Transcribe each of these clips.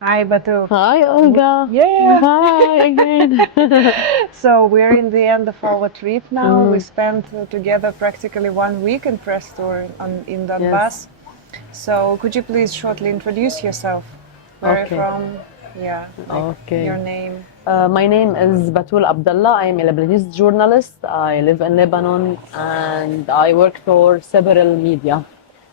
Hi, Batoul. Hi, Olga. Yeah. Hi again. So we're in the end of our trip now. We spent together practically 1 week in press tour in Donbass. Yes. So could you please shortly introduce yourself? Where are you Okay. from? Yeah, like your Okay. name. My name is Batoul Abdallah. I am a Lebanese journalist. I live in Lebanon and I work for several media.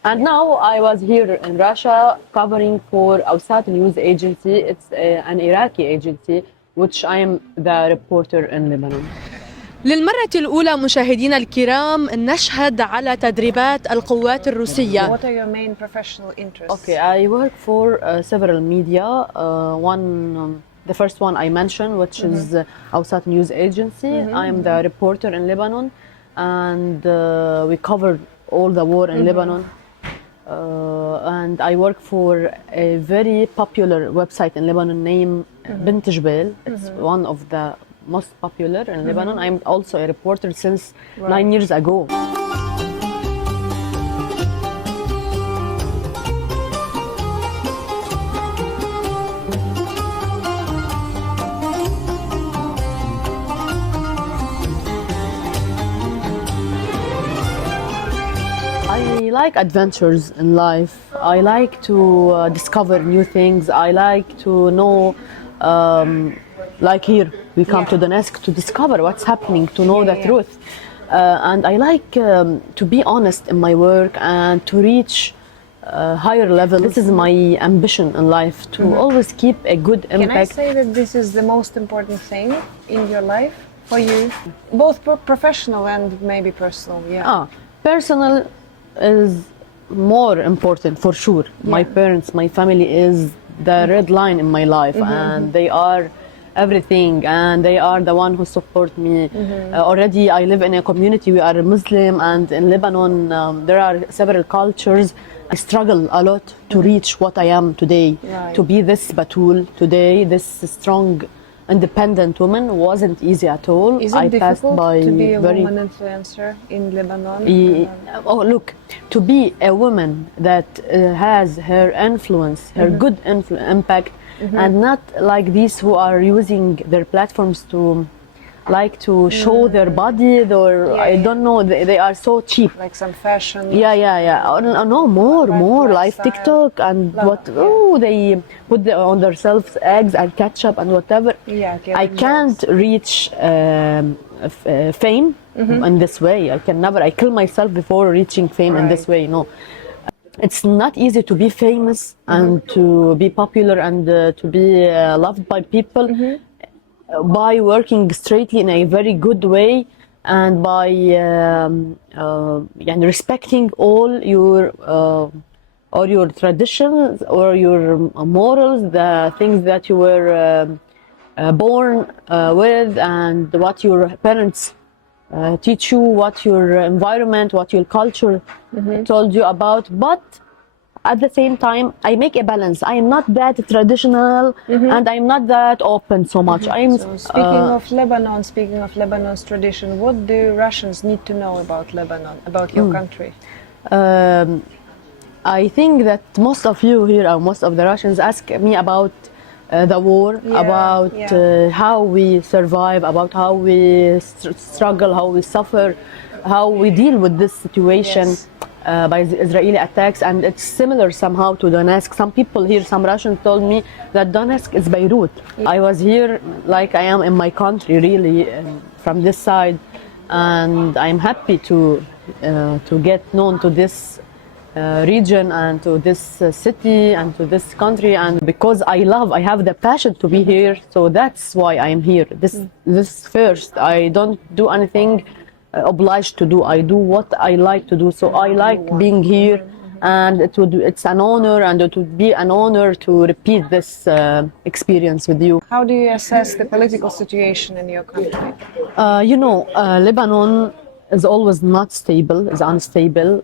And now I was here in Russia covering for Awsat News Agency. It's an Iraqi agency, which I am the reporter in Lebanon. للمرة الأولى مشاهدينا الكرام نشهد على تدريبات القوات الروسية. What are your main professional interests? Okay, I work for several media. The first one I mentioned, which is Awsat News Agency. I am the reporter in Lebanon, and we cover all the war in Lebanon. And I work for a very popular website in Lebanon named Bint Jbel. It's one of the most popular in Lebanon. I'm also a reporter since 9 years ago. I like adventures in life. I like to discover new things. I like to know, like here, we come to Donetsk to discover what's happening, to know the truth. And I like to be honest in my work and to reach higher level. This is my ambition in life, to always keep a good Can I impact. say that this is the most important thing in your life for you? Both professional and maybe personal, yeah. Personal is more important for sure. My parents, my family is the red line in my life, and they are everything, and they are the one who support me. Already I live in a community, we are Muslim, and in Lebanon there are several cultures. I struggle a lot to reach what I am today. To be this Batoul today, this strong independent woman wasn't easy at all. Is it I passed difficult by to be a very woman influencer in Lebanon? Oh, look, to be a woman that has her influence, her good impact, and not like these who are using their platforms to show their body, or I don't know, they are so cheap. Like some fashion? Yeah. No, more like lifestyle. TikTok and they put on themselves eggs and ketchup and whatever. Yeah, I can't reach fame in this way. I kill myself before reaching fame in this way. No, it's not easy to be famous and to be popular and to be loved by people by working straightly in a very good way and by respecting all your traditions or your morals, the things that you were born with, and what your parents teach you, what your environment, what your culture told you about. But at the same time, I make a balance. I am not that traditional and I'm not that open so much. So speaking of Lebanon's tradition, what do Russians need to know about Lebanon, about your country? I think that most of you here, or most of the Russians, ask me about the war, about how we survive, about how we struggle, how we suffer, how we deal with this situation by the Israeli attacks. And it's similar somehow to Donetsk. Some people here, some Russians told me that Donetsk is Beirut. I was here like I am in my country, really, from this side, and I'm happy to get known to this region and to this city and to this country, and because I have the passion to be here, so that's why I'm here. This first, I don't do anything obliged to do. I do what I like to do, so I like being here, and it's an honor, and it would be an honor to repeat this experience with you. How do you assess the political situation in your country? Lebanon is always not stable, is unstable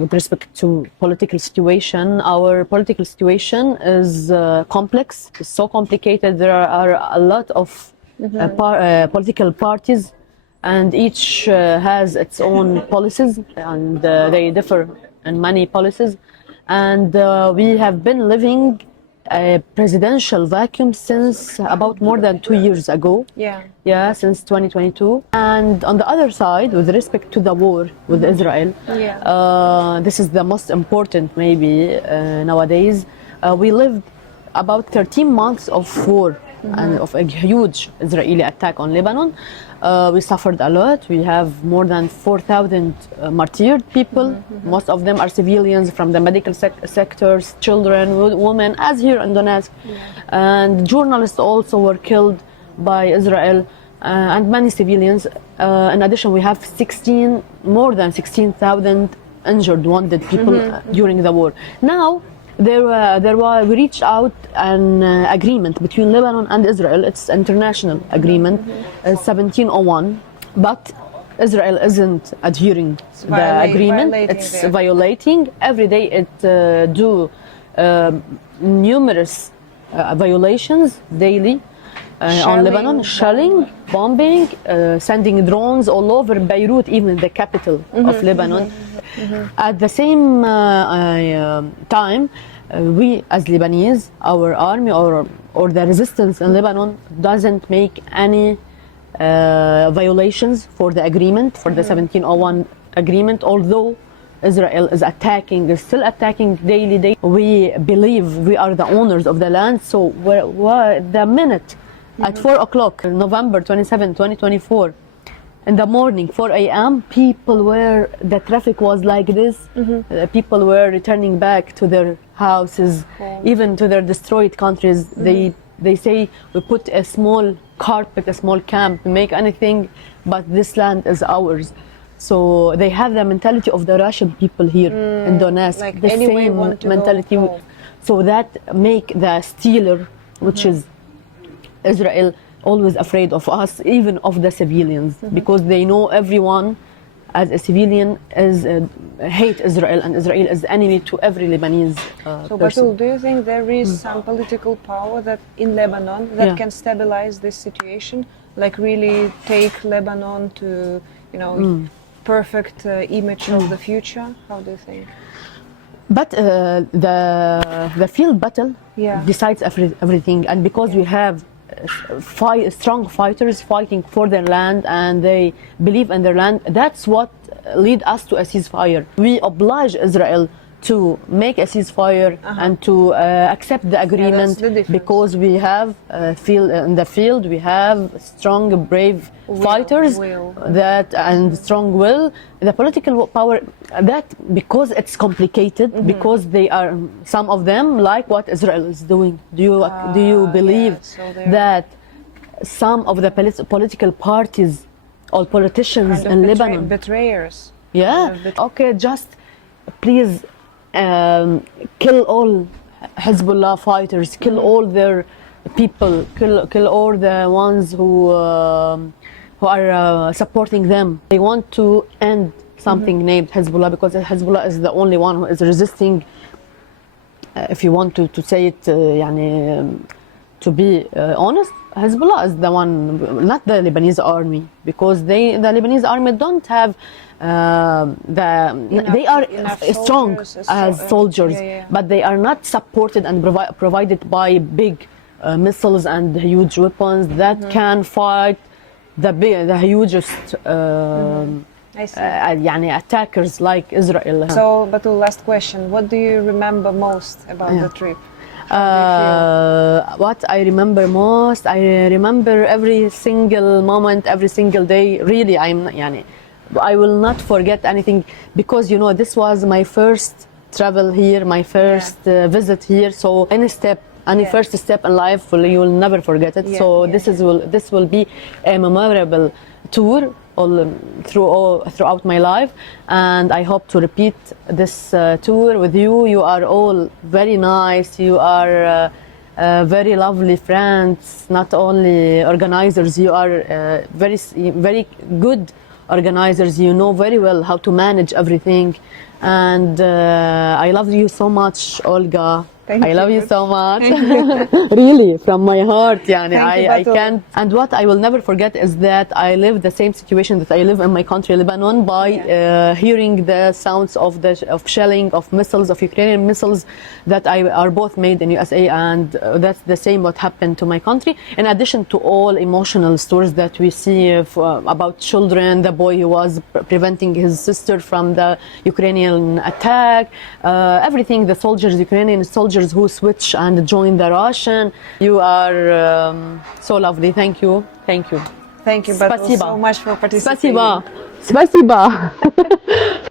with respect to political situation. Our political situation is complex, it's so complicated. There are a lot of political parties, and each has its own policies, and they differ in many policies. And we have been living a presidential vacuum since about more than 2 years ago. Yeah, since 2022. And on the other side, with respect to the war with Israel, this is the most important maybe nowadays. We lived about 13 months of war and of a huge Israeli attack on Lebanon. We suffered a lot. We have more than 4,000 martyred people. Most of them are civilians from the medical sectors, children, women, as here in Donetsk. And journalists also were killed by Israel and many civilians. In addition, we have more than 16,000 injured, wounded people during the war. Now, we reached out an agreement between Lebanon and Israel. It's international agreement, 1701, but Israel isn't adhering the agreement. It's violating. Every day it do numerous violations daily on Lebanon, shelling, bombing, sending drones all over Beirut, even the capital of Lebanon. At the same time, we as Lebanese, our army or the resistance in Lebanon doesn't make any violations for the agreement, for the 1701 agreement, although Israel is still attacking daily. We believe we are the owners of the land, so the minute at 4 o'clock, November 27, 2024, in the morning, 4 a.m., the traffic was like this. People were returning back to their houses, even to their destroyed countries. They say we put a small carpet, a small camp, make anything, but this land is ours. So they have the mentality of the Russian people here in Donetsk, like the same mentality. So that make the stealer, which is Israel, always afraid of us, even of the civilians, because they know everyone as a civilian hate Israel, and Israel is enemy to every Lebanese So person. Batoul, do you think there is some political power that in Lebanon that can stabilize this situation, like really take Lebanon to, perfect image of the future? How do you think? But the field battle decides everything, and because we have strong fighters fighting for their land and they believe in their land, that's what lead us to a ceasefire. We oblige Israel to make a ceasefire and to accept the agreement, because we have in the field we have strong, brave fighters and strong will. The political power, that because it's complicated, because they are, some of them like what Israel is doing. Do you believe that some of the political parties or politicians in Lebanon betrayers? Okay, just please kill all Hezbollah fighters, kill all their people, kill all the ones who are supporting them. They want to end something named Hezbollah, because Hezbollah is the only one who is resisting, if you want to say it, to be honest. Hezbollah is the one, not the Lebanese army, because the Lebanese army don't have they are strong as soldiers, but they are not supported and provided by big missiles and huge weapons that can fight the hugest attackers like Israel. So, Batoul, last question. What do you remember most about the trip? What I remember most, I remember every single moment, every single day. Really, I will not forget anything, because this was my first travel here, my first visit here. So any first step in life, you will never forget it. This will be a memorable tour throughout my life, and I hope to repeat this tour with you. You are all very nice. You are very lovely friends. Not only organizers, you are very, very good organizers. You know very well how to manage everything, and I love you so much, Olga. I love you so much. Really, from my heart. يعني I can't. And what I will never forget is that I live the same situation that I live in my country, Lebanon, by hearing the sounds of shelling, of missiles, of Ukrainian missiles that are both made in USA, and that's the same what happened to my country. In addition to all emotional stories that we see about children, the boy who was preventing his sister from the Ukrainian attack, everything, the soldiers, Ukrainian soldiers who switch and join the Russian. You are so lovely. Thank you. Thank you. Thank you, Batoul, so much for participating. Спасибо. Спасибо.